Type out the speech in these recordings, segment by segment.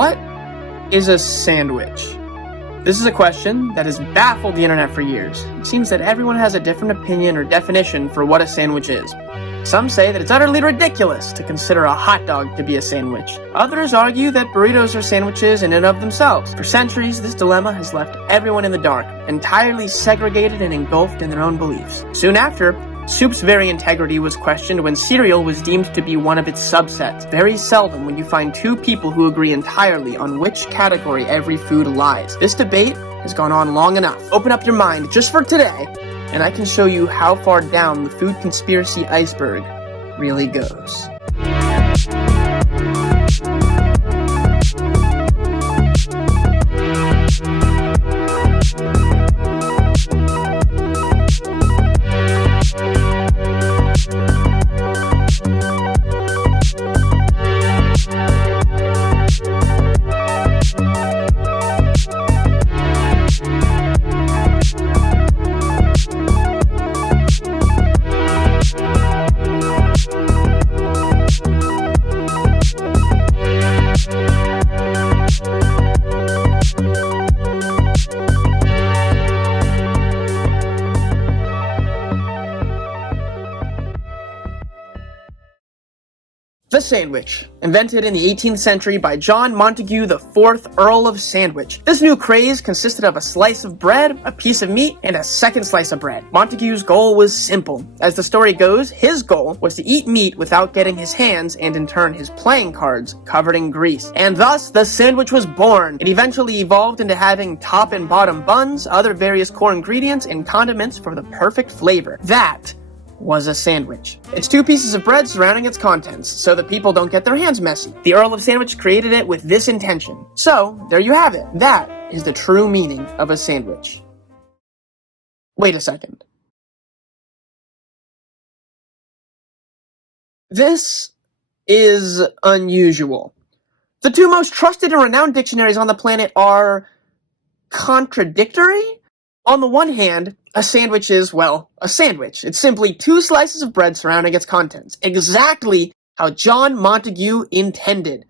What is a sandwich? This is a question that has baffled the internet for years. It seems that everyone has a different opinion or definition for what a sandwich is. Some say that it's utterly ridiculous to consider a hot dog to be a sandwich. Others argue that burritos are sandwiches in and of themselves. For centuries, this dilemma has left everyone in the dark, entirely segregated and engulfed in their own beliefs. Soon after, soup's very integrity was questioned when cereal was deemed to be one of its subsets. Very seldom when you find two people who agree entirely on which category every food lies. This debate has gone on long enough. Open up your mind just for today, and I can show you how far down the food conspiracy iceberg really goes. The sandwich, invented in the 18th century by John Montague, the 4th Earl of Sandwich. This new craze consisted of a slice of bread, a piece of meat, and a second slice of bread. Montague's goal was simple. As the story goes, his goal was to eat meat without getting his hands and in turn his playing cards covered in grease. And thus, the sandwich was born. It eventually evolved into having top and bottom buns, other various core ingredients, and condiments for the perfect flavor. That was a sandwich. It's two pieces of bread surrounding its contents, so that people don't get their hands messy. The Earl of Sandwich created it with this intention. So, there you have it. That is the true meaning of a sandwich. Wait a second. This is unusual. The two most trusted and renowned dictionaries on the planet are contradictory? On the one hand, a sandwich is, well, a sandwich. It's simply two slices of bread surrounding its contents, exactly how John Montague intended.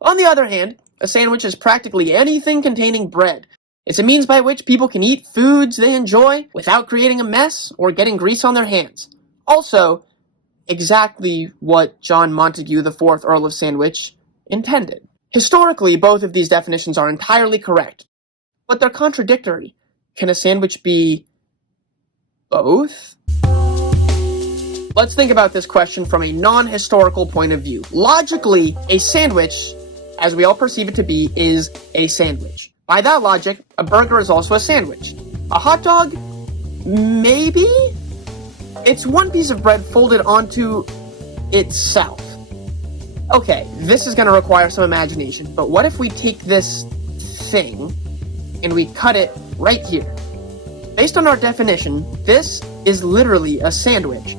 On the other hand, a sandwich is practically anything containing bread. It's a means by which people can eat foods they enjoy without creating a mess or getting grease on their hands. Also, exactly what John Montague, the 4th Earl of Sandwich, intended. Historically, both of these definitions are entirely correct, but they're contradictory. Can a sandwich be both? Let's think about this question from a non-historical point of view. Logically, a sandwich, as we all perceive it to be, is a sandwich. By that logic, a burger is also a sandwich. A hot dog? Maybe? It's one piece of bread folded onto itself. Okay, this is going to require some imagination, but what if we take this thing and we cut it right here? Based on our definition, this is literally a sandwich.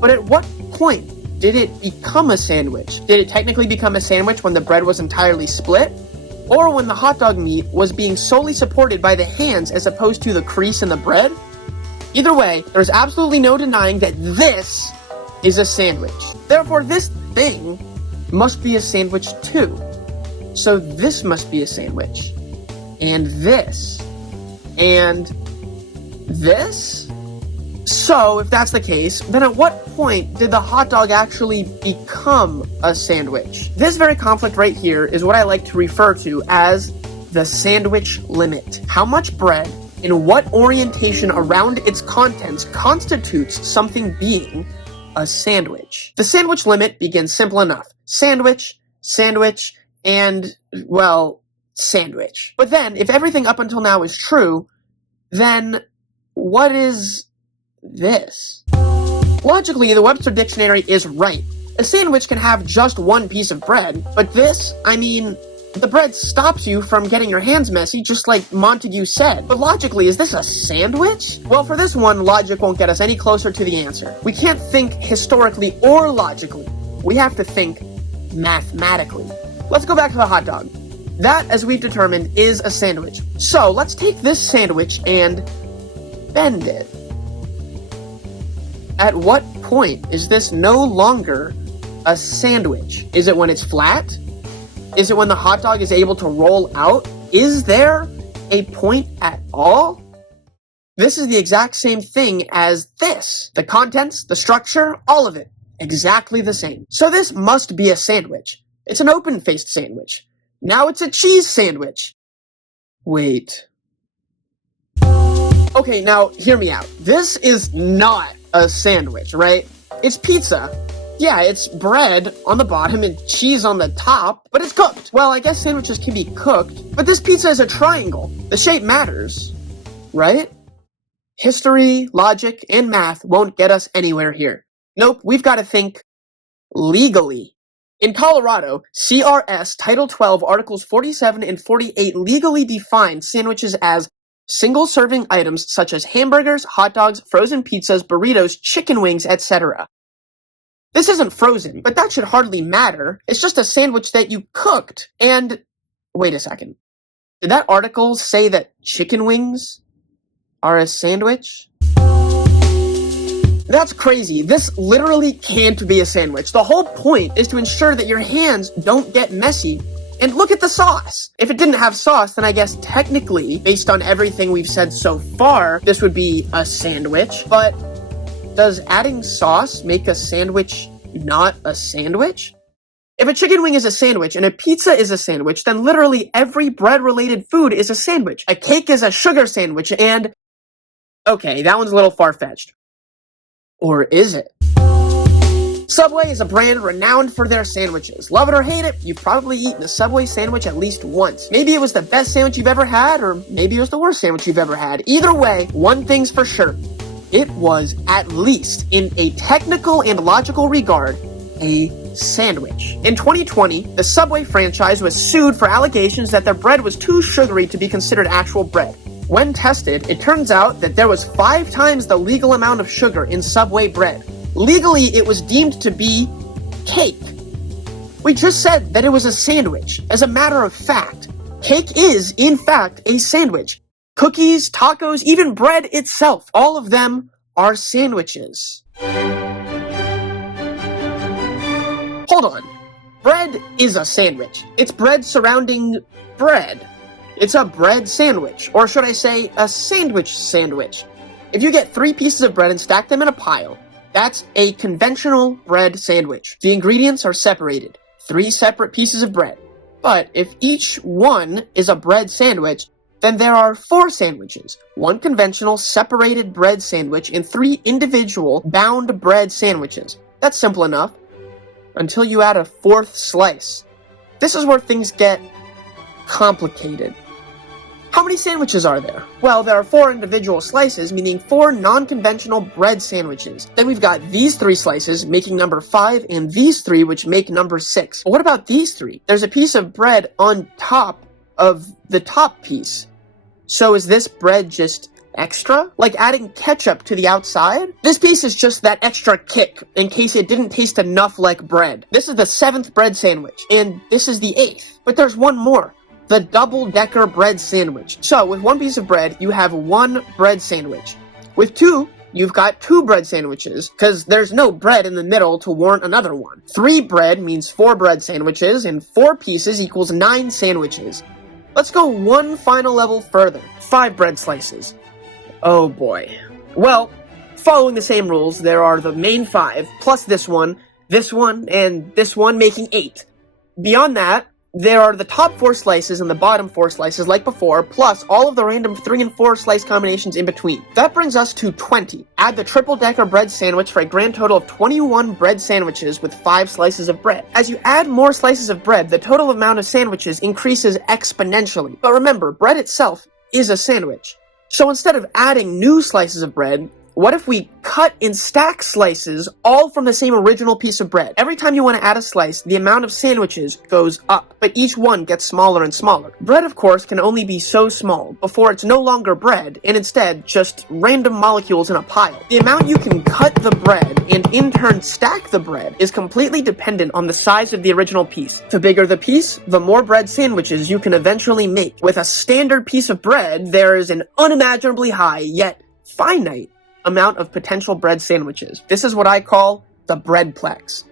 But at what point did it become a sandwich? Did it technically become a sandwich when the bread was entirely split? Or when the hot dog meat was being solely supported by the hands as opposed to the crease in the bread? Either way, there's absolutely no denying that this is a sandwich. Therefore, this thing must be a sandwich too. So this must be a sandwich. And this. And this? So, if that's the case, then at what point did the hot dog actually become a sandwich? This very conflict right here is what I like to refer to as the sandwich limit. How much bread, in what orientation around its contents constitutes something being a sandwich? The sandwich limit begins simple enough. Sandwich, sandwich, and, well, sandwich. But then, if everything up until now is true, then what is this? Logically, the Webster Dictionary is right. A sandwich can have just one piece of bread, but this, the bread stops you from getting your hands messy, just like Montague said. But logically, is this a sandwich? Well, for this one, logic won't get us any closer to the answer. We can't think historically or logically. We have to think mathematically. Let's go back to the hot dog. That, as we've determined, is a sandwich. So, let's take this sandwich and bend it. At what point is this no longer a sandwich? Is it when it's flat? Is it when the hot dog is able to roll out? Is there a point at all? This is the exact same thing as this. The contents, the structure, all of it, exactly the same. So this must be a sandwich. It's an open-faced sandwich. Now it's a cheese sandwich. Wait. Okay, now hear me out. This is not a sandwich, right? It's pizza. Yeah, it's bread on the bottom and cheese on the top, but it's cooked. Well, I guess sandwiches can be cooked, but this pizza is a triangle. The shape matters, right? History, logic, and math won't get us anywhere here. Nope, we've got to think legally. In Colorado, CRS Title 12 Articles 47 and 48 legally define sandwiches as single-serving items such as hamburgers, hot dogs, frozen pizzas, burritos, chicken wings, etc. This isn't frozen, but that should hardly matter. It's just a sandwich that you cooked. And, wait a second. Did that article say that chicken wings are a sandwich? That's crazy. This literally can't be a sandwich. The whole point is to ensure that your hands don't get messy. And look at the sauce. If it didn't have sauce, then I guess technically, based on everything we've said so far, this would be a sandwich. But does adding sauce make a sandwich not a sandwich? If a chicken wing is a sandwich and a pizza is a sandwich, then literally every bread-related food is a sandwich. A cake is a sugar sandwich, and okay, that one's a little far-fetched. Or is it? Subway is a brand renowned for their sandwiches. Love it or hate it, you've probably eaten a Subway sandwich at least once. Maybe it was the best sandwich you've ever had, or maybe it was the worst sandwich you've ever had. Either way, one thing's for sure. It was, at least in a technical and logical regard, a sandwich. In 2020, the Subway franchise was sued for allegations that their bread was too sugary to be considered actual bread. When tested, it turns out that there was 5 times the legal amount of sugar in Subway bread. Legally, it was deemed to be cake. We just said that it was a sandwich. As a matter of fact, cake is, in fact, a sandwich. Cookies, tacos, even bread itself, all of them are sandwiches. Hold on. Bread is a sandwich. It's bread surrounding bread. It's a bread sandwich, or should I say, a sandwich sandwich. If you get 3 pieces of bread and stack them in a pile, that's a conventional bread sandwich. The ingredients are separated, 3 separate pieces of bread. But if each one is a bread sandwich, then there are 4 sandwiches. 1 conventional separated bread sandwich and 3 individual bound bread sandwiches. That's simple enough. Until you add a 4th slice. This is where things get complicated. How many sandwiches are there? Well, there are 4 individual slices, meaning 4 non-conventional bread sandwiches. Then we've got these 3 slices, making number 5, and these 3, which make number 6. But what about these 3? There's a piece of bread on top of the top piece. So is this bread just extra? Like adding ketchup to the outside? This piece is just that extra kick, in case it didn't taste enough like bread. This is the 7th bread sandwich, and this is the 8th. But there's one more. The double-decker bread sandwich. So, with 1 piece of bread, you have 1 bread sandwich. With 2, you've got 2 bread sandwiches, because there's no bread in the middle to warrant another one. 3 bread means 4 bread sandwiches, and 4 pieces equals 9 sandwiches. Let's go one final level further. 5 bread slices. Oh boy. Well, following the same rules, there are the main 5, plus this one, and this one, making 8. Beyond that, there are the top 4 slices and the bottom 4 slices like before, plus all of the random 3 and 4 slice combinations in between. That brings us to 20. Add the triple-decker bread sandwich for a grand total of 21 bread sandwiches with 5 slices of bread. As you add more slices of bread, the total amount of sandwiches increases exponentially. But remember, bread itself is a sandwich. So instead of adding new slices of bread, what if we cut and stack slices all from the same original piece of bread? Every time you want to add a slice, the amount of sandwiches goes up, but each one gets smaller and smaller. Bread, of course, can only be so small before it's no longer bread, and instead just random molecules in a pile. The amount you can cut the bread and in turn stack the bread is completely dependent on the size of the original piece. The bigger the piece, the more bread sandwiches you can eventually make. With a standard piece of bread, there is an unimaginably high, yet finite, amount of potential bread sandwiches. This is what I call the Bread-plex.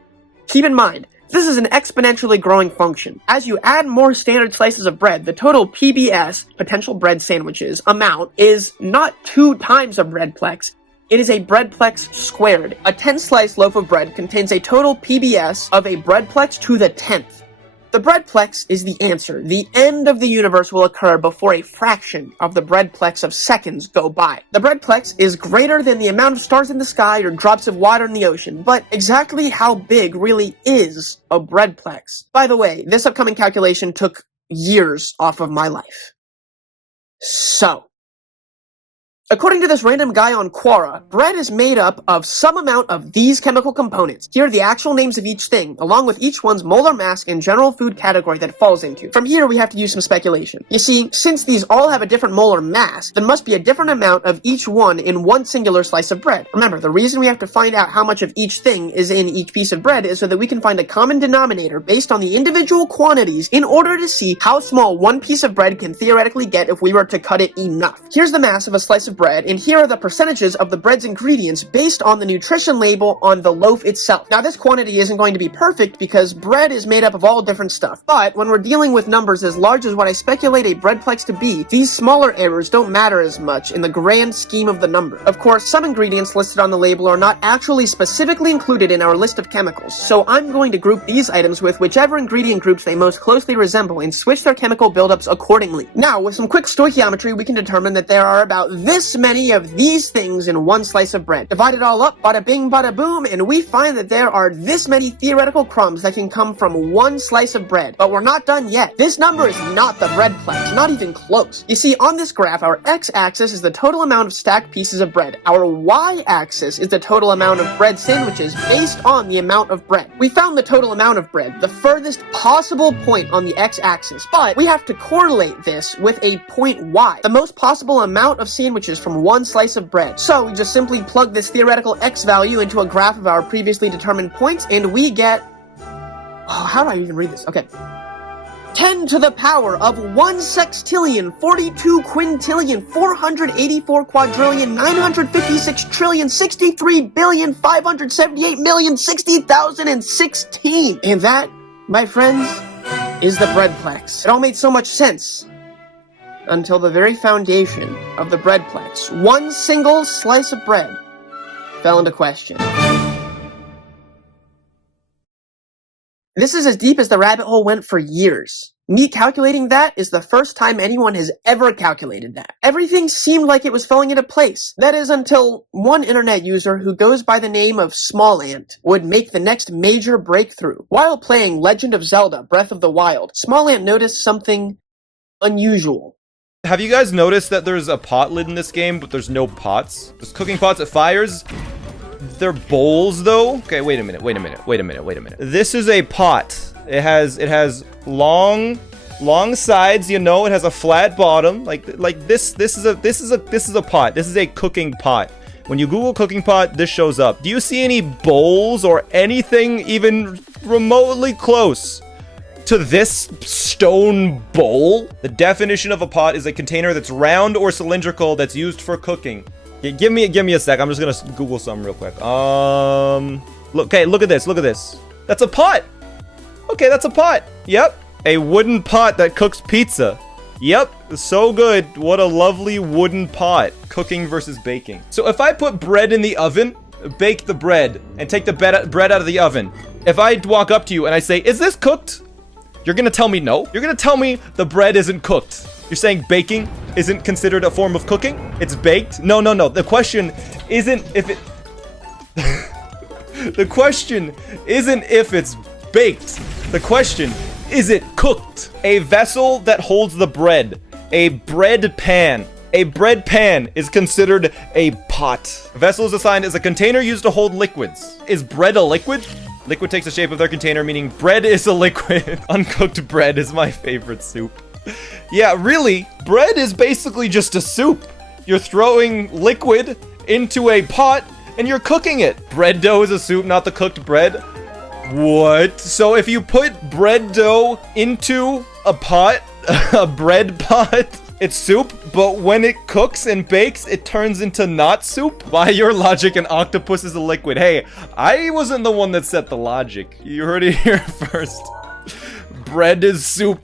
Keep in mind, This is an exponentially growing function. As you add more standard slices of bread, the total PBS, potential bread sandwiches, amount is not 2 times a bread-plex. It is a bread-plex squared. A 10-slice loaf of bread contains a total PBS of a bread-plex to the 10th. The bread-plex is the answer. The end of the universe will occur before a fraction of the bread-plex of seconds go by. The bread-plex is greater than the amount of stars in the sky or drops of water in the ocean, but exactly how big really is a bread-plex? By the way, this upcoming calculation took years off of my life. So, according to this random guy on Quora, bread is made up of some amount of these chemical components. Here are the actual names of each thing, along with each one's molar mass and general food category that it falls into. From here, we have to use some speculation. You see, since these all have a different molar mass, there must be a different amount of each one in one singular slice of bread. Remember, the reason we have to find out how much of each thing is in each piece of bread is so that we can find a common denominator based on the individual quantities in order to see how small one piece of bread can theoretically get if we were to cut it enough. Here's the mass of a slice of bread, and here are the percentages of the bread's ingredients based on the nutrition label on the loaf itself. Now, this quantity isn't going to be perfect because bread is made up of all different stuff, but when we're dealing with numbers as large as what I speculate a bread-plex to be, these smaller errors don't matter as much in the grand scheme of the number. Of course, some ingredients listed on the label are not actually specifically included in our list of chemicals, so I'm going to group these items with whichever ingredient groups they most closely resemble and switch their chemical buildups accordingly. Now, with some quick stoichiometry, we can determine that there are about this many of these things in one slice of bread. Divide it all up, bada bing, bada boom, and we find that there are this many theoretical crumbs that can come from one slice of bread. But we're not done yet. This number is not the bread-plex, not even close. You see, on this graph, our x-axis is the total amount of stacked pieces of bread. Our y-axis is the total amount of bread sandwiches based on the amount of bread. We found the total amount of bread, the furthest possible point on the x-axis, but we have to correlate this with a point y, the most possible amount of sandwiches from one slice of bread. So we just simply plug this theoretical x value into a graph of our previously determined points, and we get... Oh, how do I even read this? Okay. 10 to the power of 1 sextillion, 42 quintillion, 484 quadrillion, 956 trillion, 63 billion, 578 million, 60,016. And that, my friends, is the bread-plex. It all made so much sense. Until the very foundation of the bread-plex, one single slice of bread, fell into question. This is as deep as the rabbit hole went for years. Me calculating that is the first time anyone has ever calculated that. Everything seemed like it was falling into place. That is until one internet user who goes by the name of Small Ant would make the next major breakthrough. While playing Legend of Zelda: Breath of the Wild, Small Ant noticed something unusual. Have you guys noticed that there's a pot lid in this game, but there's no pots? There's cooking pots at fires. They're bowls, though. Okay, wait a minute. This is a pot. It has long sides. You know, it has a flat bottom. Like this. This is a pot. This is a cooking pot. When you Google cooking pot, this shows up. Do you see any bowls or anything even remotely close to this stone bowl? The definition of a pot is a container that's round or cylindrical that's used for cooking. Give me a sec. I'm just gonna Google something real quick. Look at this. That's a pot. Okay, that's a pot. Yep. A wooden pot that cooks pizza. Yep. So good. What a lovely wooden pot. Cooking versus baking. So if I put bread in the oven, bake the bread, and take the bread out of the oven, if I walk up to you and I say, "Is this cooked?" You're gonna tell me no. You're gonna tell me the bread isn't cooked. You're saying baking isn't considered a form of cooking? It's baked? No. The question isn't if it... The question isn't if it's baked. The question, is it cooked? A vessel that holds the bread. A bread pan. A bread pan is considered a pot. A vessel is assigned as a container used to hold liquids. Is bread a liquid? Liquid takes the shape of their container, meaning bread is a liquid. Uncooked bread is my favorite soup. Yeah, really, bread is basically just a soup. You're throwing liquid into a pot and you're cooking it. Bread dough is a soup, not the cooked bread. What? So if you put bread dough into a pot, a bread pot, it's soup, but when it cooks and bakes, it turns into not soup? By your logic, an octopus is a liquid. Hey, I wasn't the one that set the logic. You heard it here first. Bread is soup.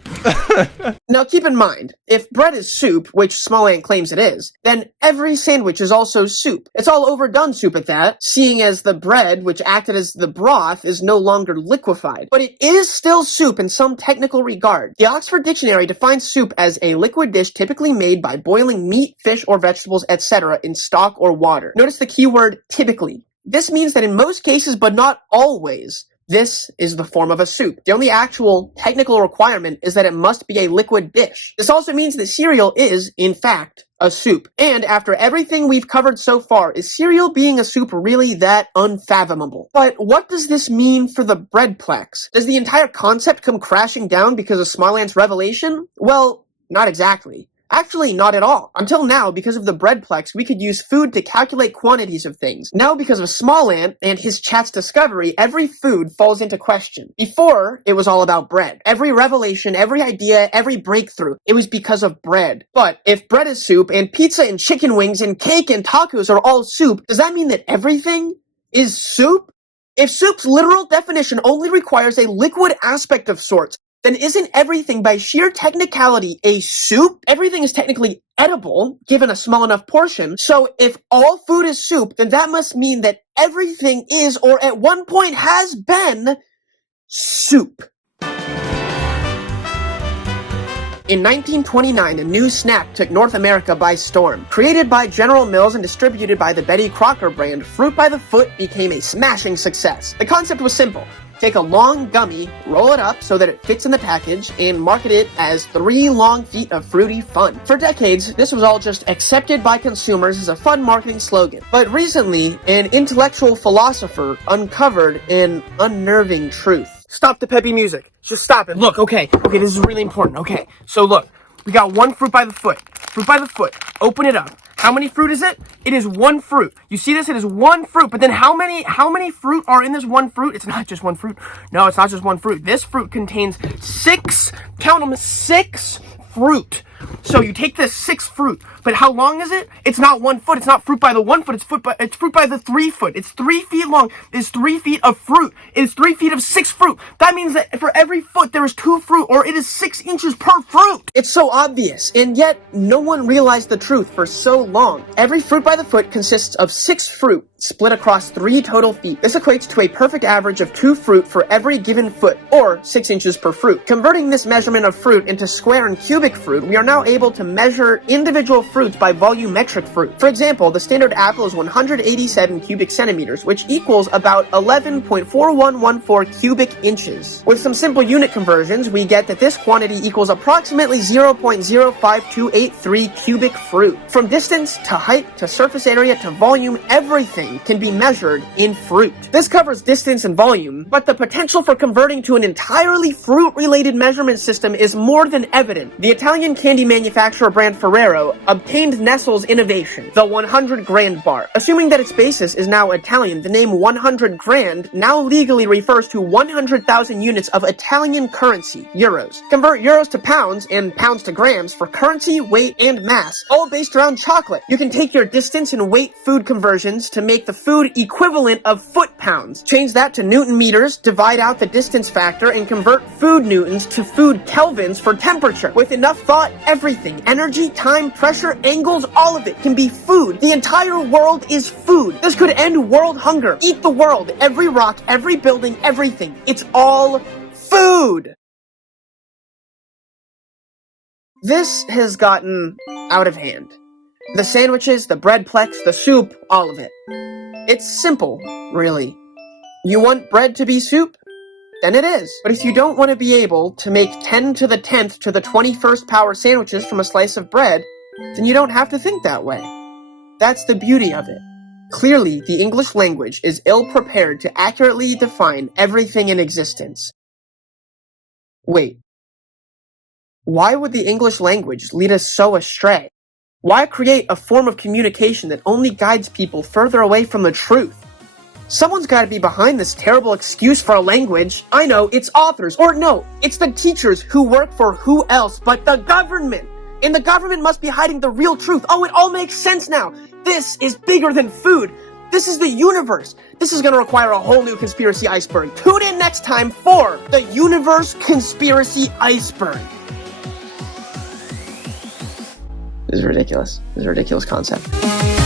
Now keep in mind, if bread is soup, which Smallant claims it is, then every sandwich is also soup. It's all overdone soup at that, seeing as the bread, which acted as the broth, is no longer liquefied. But it is still soup in some technical regard. The Oxford Dictionary defines soup as a liquid dish typically made by boiling meat, fish, or vegetables, etc. in stock or water. Notice the keyword typically. This means that in most cases, but not always, this is the form of a soup. The only actual technical requirement is that it must be a liquid dish. This also means that cereal is, in fact, a soup. And after everything we've covered so far, is cereal being a soup really that unfathomable? But what does this mean for the Bread-plex? Does the entire concept come crashing down because of Smalland's revelation? Well, not exactly. Actually, not at all. Until now, because of the Bread-plex, we could use food to calculate quantities of things. Now, because of Smalland and his chat's discovery, every food falls into question. Before, it was all about bread. Every revelation, every idea, every breakthrough, it was because of bread. But if bread is soup, and pizza and chicken wings and cake and tacos are all soup, does that mean that everything is soup? If soup's literal definition only requires a liquid aspect of sorts, then isn't everything by sheer technicality a soup? Everything is technically edible, given a small enough portion. So if all food is soup, then that must mean that everything is, or at one point has been, soup. In 1929, a new snack took North America by storm. Created by General Mills and distributed by the Betty Crocker brand, Fruit by the Foot became a smashing success. The concept was simple. Take a long gummy, roll it up so that it fits in the package, and market it as 3 long feet of fruity fun. For decades, this was all just accepted by consumers as a fun marketing slogan. But recently, an intellectual philosopher uncovered an unnerving truth. Stop the peppy music. Just stop it. Look, okay, this is really important. Okay, so look, we got one fruit by the foot. Fruit by the foot. Open it up. How many fruit is it? It is 1 fruit. You see this? It is 1 fruit. But then how many fruit are in this 1 fruit? It's not just 1 fruit. No, it's not just 1 fruit. This fruit contains 6, count them, 6 fruit. So you take this 6 fruit, but how long is it? It's not 1 foot. It's not fruit by the 1 foot. It's fruit by the 3 foot. It's 3 feet long. It's 3 feet of fruit. It's 3 feet of 6 fruit. That means that for every foot there is 2 fruit, or it is 6 inches per fruit. It's so obvious, and yet no one realized the truth for so long. Every fruit by the foot consists of 6 fruit split across 3 total feet. This equates to a perfect average of 2 fruit for every given foot, or 6 inches per fruit. Converting this measurement of fruit into square and cubic fruit, we are now able to measure individual fruits by volumetric fruit. For example, the standard apple is 187 cubic centimeters, which equals about 11.4114 cubic inches. With some simple unit conversions, we get that this quantity equals approximately 0.05283 cubic fruit. From distance to height to surface area to volume, everything can be measured in fruit. This covers distance and volume, but the potential for converting to an entirely fruit-related measurement system is more than evident. The Italian candy manufacturer brand Ferrero obtained Nestle's innovation, the 100 Grand bar. Assuming that its basis is now Italian, the name 100 Grand now legally refers to 100,000 units of Italian currency, euros. Convert euros to pounds and pounds to grams for currency, weight, and mass, all based around chocolate. You can take your distance and weight food conversions to make the food equivalent of foot pounds. Change that to Newton meters, divide out the distance factor, and convert food newtons to food kelvins for temperature. With enough thought, everything, energy, time, pressure, angles, all of it can be food. The entire world is food. This could end world hunger. Eat the world. Every rock, every building, everything. It's all food. This has gotten out of hand. The sandwiches, the Bread-plex, the soup, all of it. It's simple, really. You want bread to be soup? Then it is. But if you don't want to be able to make 10 to the 10th to the 21st power sandwiches from a slice of bread, then you don't have to think that way. That's the beauty of it. Clearly, the English language is ill-prepared to accurately define everything in existence. Wait. Why would the English language lead us so astray? Why create a form of communication that only guides people further away from the truth? Someone's gotta be behind this terrible excuse for a language. I know, it's authors, or no, it's the teachers who work for who else but the government. And the government must be hiding the real truth. Oh, it all makes sense now. This is bigger than food. This is the universe. This is going to require a whole new conspiracy iceberg. Tune in next time for the Universe Conspiracy Iceberg. This is ridiculous. This is a ridiculous concept.